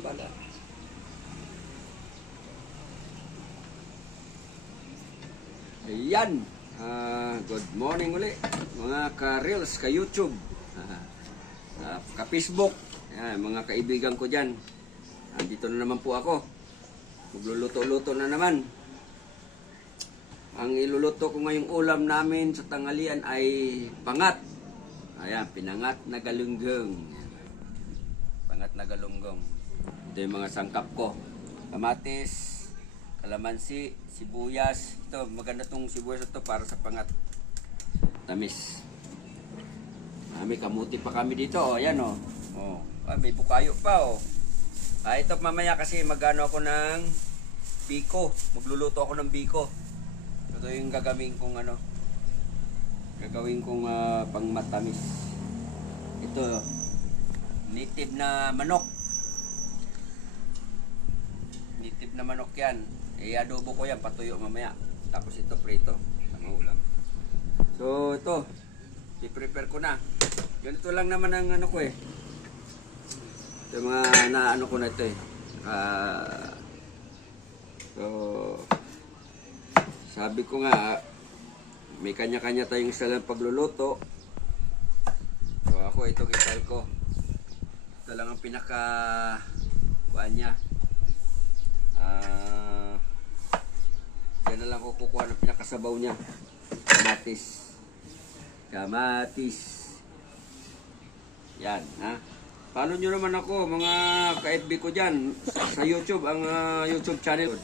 Bala. Ayan. Good morning uli mga ka-reels, ka-YouTube, ka-Facebook. Ayan, mga kaibigan ko dyan. Dito na naman po ako. Magluluto-luto na naman. Ang iluluto ko ngayong ulam namin sa tanghalian ay pangat. Ayan, pinangat na galunggong. Pangat na galunggong. Ito yung mga sangkap ko. Kamatis, kalamansi, sibuyas. Ito, maganda tong sibuyas ito para sa pangat. Tamis. May kamuti pa kami dito. O, ayan o. May bukayo pa o. Ito mamaya kasi magano ako ng biko. Magluluto ako ng biko. Ito yung gagawin kong ano. Gagawin kong pang matamis. Ito, native na manok. Native na manok yan. I-adobo ko yan, patuyo mamaya. Tapos ito prito. Ang ulam. So ito, i-prepare ko na. Ganito lang naman ang ano ko eh. Ito mga naano ko na ito eh. So, sabi ko nga, may kanya-kanya tayong style ng pagluluto. So ako, ito style ko. Ito lang ang pinaka-kuhaan niya. Yan na lang ko kukuha ng pinakasabaw niya. Kamatis. Kamatis. Yan, ha? Follow nyo naman ako, mga ka-FB ko dyan. Sa YouTube, ang YouTube channel.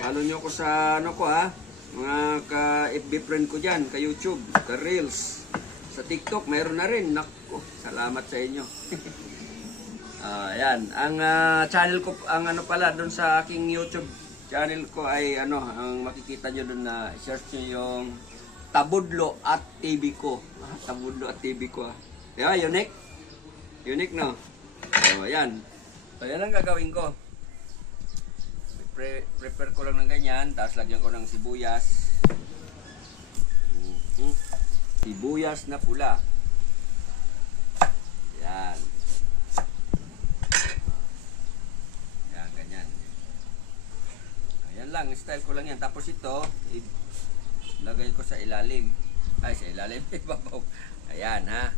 Follow nyo ako sa ano ko, ha? Mga ka-FB friend ko dyan, ka-YouTube, ka-Reels. Sa TikTok, mayroon na rin. Naku, salamat sa inyo. Yan. Ang channel ko, ang ano pala, doon sa aking YouTube channel ko ay ano, ang makikita nyo doon na search nyo yung Tabudlo at TV ko. Tabudlo at TV ko. Diba, unique? Unique, no? So, yan. So, yan ang gagawin ko. Prepare ko lang ng ganyan, tapos lagyan ko ng sibuyas. Sibuyas na pula. Yan. Yan, ganyan. Ayan lang, style ko lang yan. Tapos ito, ilagay ko sa ilalim. Ay, sa ilalim, ibabaw. Ayan, ha.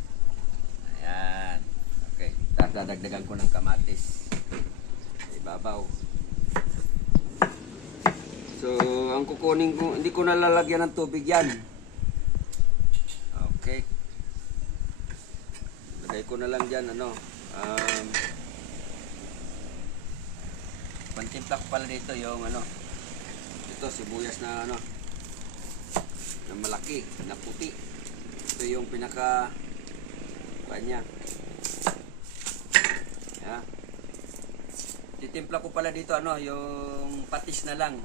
Ayan. Okay, tapos dadagdagan ko ng kamatis. Ibabaw. So, ang kukunin ko, hindi ko nalalagyan ng tubig yan. Okay. Lagay ko na lang dyan, ano. Pantimpla ko pala dito yung, ano. Ito, sibuyas na, ano. Na malaki, na puti. Ito yung pinaka, kanya. Yeah. Titimpla ko pala dito, ano, yung patis na lang.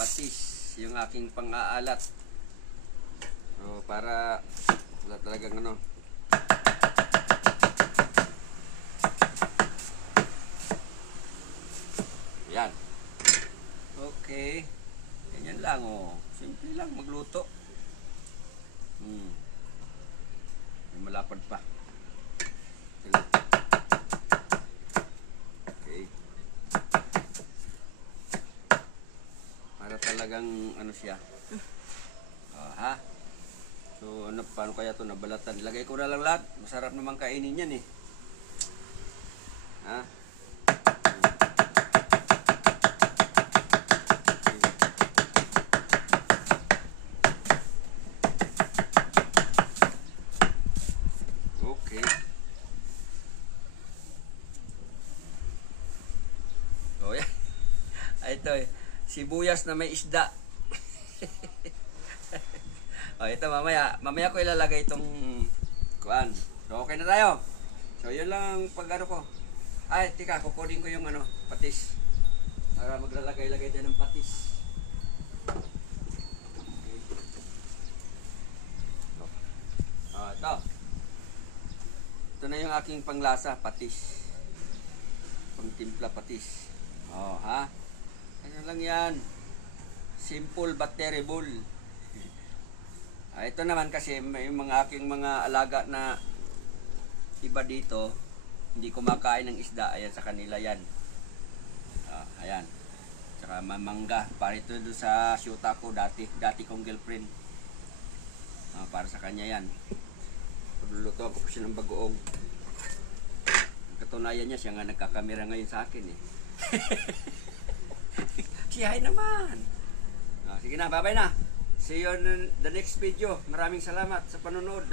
Patis, yung aking pang-aalat. So, para wala talagang ano. Yan. Okay. Ganyan lang, oh. Simple lang magluto. May malapad pa. Okay. Para talagang ano siya. Ha? So ano, paano kaya ito nabalatan? Lagay ko na lang lahat. Masarap naman kainin yan eh. Ha? Okay. Oh yan. Ito eh. Sibuyas na may isda. Ito mamaya ko ilalagay itong kuan. So okay na tayo. So yun lang ang pag-ano ko. Ay, tika, kukunin ko yung ano, patis. Para maglalagay-lagay tayo ng patis. Okay. Ito. Ito na yung aking panglasa, patis. Pangtimpla patis. Ha? Ano lang yan. Simple but terrible. Ito naman kasi may mga aking mga alaga na iba dito. hindi kumakain ng isda. Ayan, sa kanila yan. Ayan. Tsaka mangga. Para ito doon sa syuta ko dati. Dati kong girlfriend. Para sa kanya yan. Pagluluto ako po siya ng bagoong. Ang katunayan niya, siya nga nagkakamera ngayon sa akin eh. Siyahay naman. Sige na, bye-bye na. See you on the next video. Maraming salamat sa panonood.